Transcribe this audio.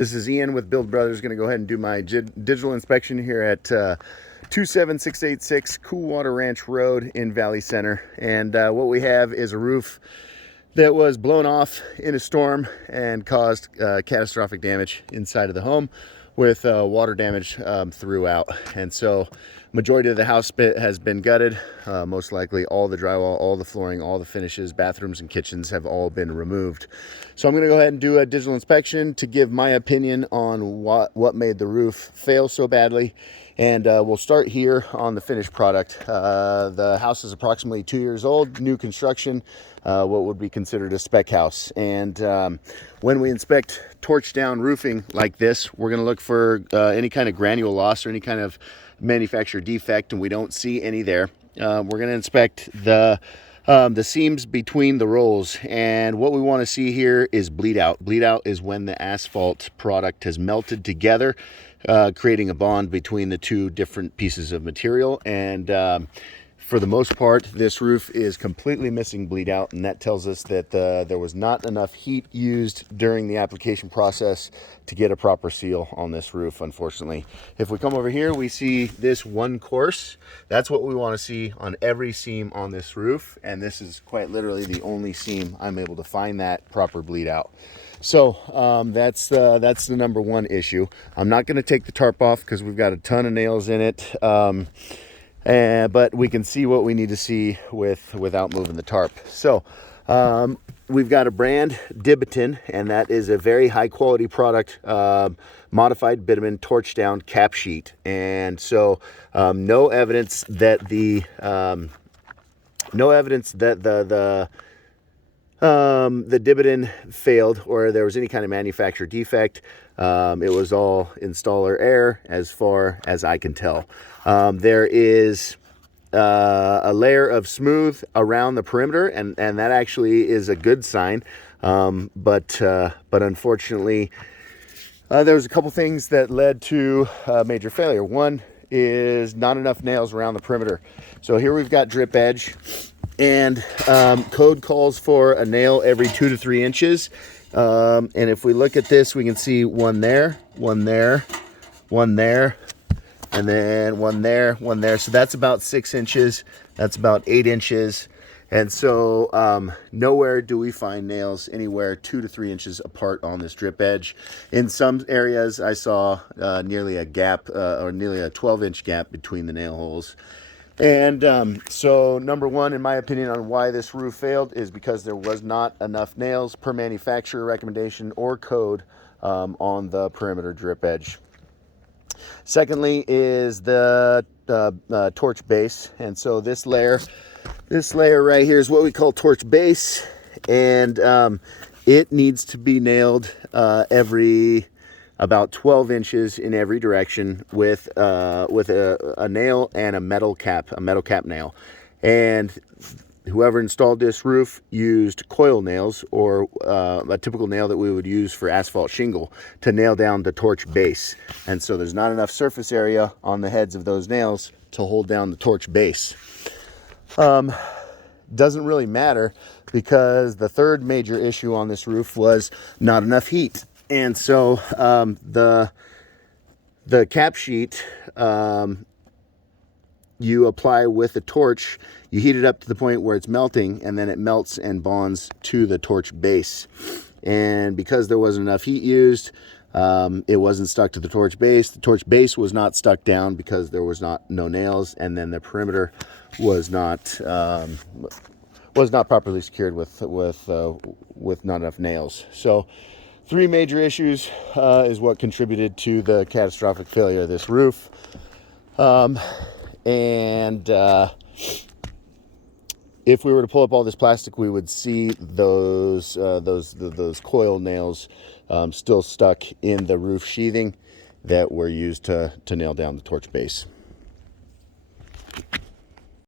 This is Ian with Build Brothers. Going to go ahead and do my digital inspection here at 27686 Coolwater Ranch Road in Valley Center. And what we have is a roof that was blown off in a storm and caused catastrophic damage inside of the home with water damage throughout. And so majority of the house has been gutted. Most likely all the drywall, all the flooring, all the finishes, bathrooms and kitchens have all been removed. So I'm going to go ahead and do a digital inspection to give my opinion on what made the roof fail so badly. And we'll start here on the finished product. The house is approximately 2 years old, new construction, what would be considered a spec house. And when we inspect torch down roofing like this, we're going to look for any kind of granule loss or any kind of manufacturer defect, and we don't see any there. We're going to inspect the seams between the rolls, and what we want to see here is bleed out. Bleed out is when the asphalt product has melted together, creating a bond between the two different pieces of material. And for the most part, this roof is completely missing bleed out, and that tells us that there was not enough heat used during the application process to get a proper seal on this roof, unfortunately. If we come over here, we see this one course. That's what we want to see on every seam on this roof, and this is quite literally the only seam I'm able to find that proper bleed out. So that's the number one issue. I'm not going to take the tarp off because we've got a ton of nails in it. But we can see what we need to see without moving the tarp. So we've got a brand, Dibiton, and that is a very high quality product, modified bitumen torch down cap sheet. And so no evidence that the Dibiton failed or there was any kind of manufacturer defect. It was all installer error as far as I can tell. There is a layer of smooth around the perimeter, and that actually is a good sign. But unfortunately, there was a couple things that led to major failure. One is not enough nails around the perimeter. So here we've got drip edge, and code calls for a nail every 2 to 3 inches. And if we look at this, we can see one there, one there, one there, and then one there, one there. So that's about 6 inches. That's about 8 inches. And so nowhere do we find nails anywhere 2 to 3 inches apart on this drip edge. In some areas, I saw nearly a gap or nearly a 12-inch gap between the nail holes. And so number one, in my opinion, on why this roof failed is because there was not enough nails per manufacturer recommendation or code on the perimeter drip edge. Secondly is the torch base. And so this layer right here is what we call torch base. And it needs to be nailed every about 12 inches in every direction with a nail and a metal cap nail. And whoever installed this roof used coil nails or a typical nail that we would use for asphalt shingle to nail down the torch base. And so there's not enough surface area on the heads of those nails to hold down the torch base. Doesn't really matter because the third major issue on this roof was not enough heat. And so the cap sheet you apply with a torch, you heat it up to the point where it's melting, and then it melts and bonds to the torch base. And because there wasn't enough heat used, it wasn't stuck to the torch base. The torch base was not stuck down because there was no nails, and then the perimeter was not properly secured with not enough nails. So 3 major issues is what contributed to the catastrophic failure of this roof. If we were to pull up all this plastic, we would see those coil nails still stuck in the roof sheathing that were used to nail down the torch base.